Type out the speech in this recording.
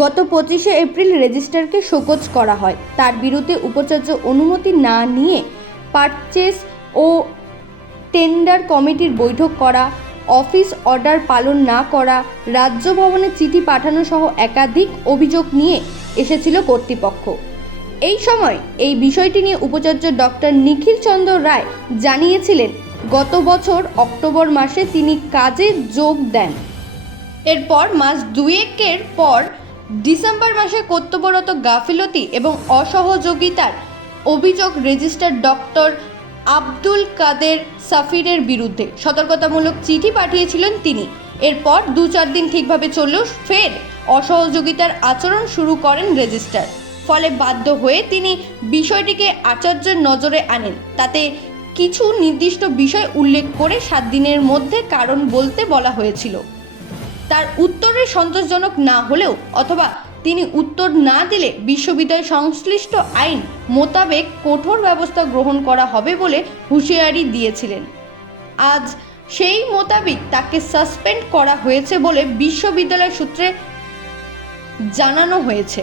গত পঁচিশে April রেজিস্ট্রারকে show cause করা হয়। তার বিরুদ্ধে উপাচার্য অনুমতি না নিয়ে পারচেস ও টেন্ডার কমিটির বৈঠক করা, অফিস অর্ডার পালন না করা, রাজ্য ভবনে চিঠি পাঠানো সহ একাধিক অভিযোগ নিয়ে এসেছিল কর্তৃপক্ষ। এই সময় এই বিষয়টি নিয়ে উপাচার্য ডক্টর নিখিল চন্দ্র রায় জানিয়েছিলেন, গত বছর অক্টোবর মাসে তিনি কাজে যোগ দেন। এরপর মাস দুয়েকের পর ডিসেম্বর মাসে কর্তব্যরত গাফিলতি এবং অসহযোগিতার অভিযোগ রেজিস্টার ডক্টর আব্দুল কাদের সাফিরের বিরুদ্ধে। সতর্কতামূলক চিঠি পাঠিয়েছিলেন তিনি। এরপর দু চার দিন ঠিকভাবে চললেও ফের অসহযোগিতার আচরণ শুরু করেন রেজিস্টার। ফলে বাধ্য হয়ে তিনি বিষয়টিকে আচার্যের নজরে আনেন। তাতে কিছু নির্দিষ্ট বিষয় উল্লেখ করে সাত দিনের মধ্যে কারণ বলতে বলা হয়েছিল। তার উত্তরে সন্তোষজনক না হলেও অথবা তিনি উত্তর না দিলে বিশ্ববিদ্যালয় সংশ্লিষ্ট আইন মোতাবেক কঠোর ব্যবস্থা গ্রহণ করা হবে বলে হুঁশিয়ারি দিয়েছিলেন। আজ সেই মোতাবেক তাকে সাসপেন্ড করা হয়েছে বলে বিশ্ববিদ্যালয় সূত্রে জানানো হয়েছে।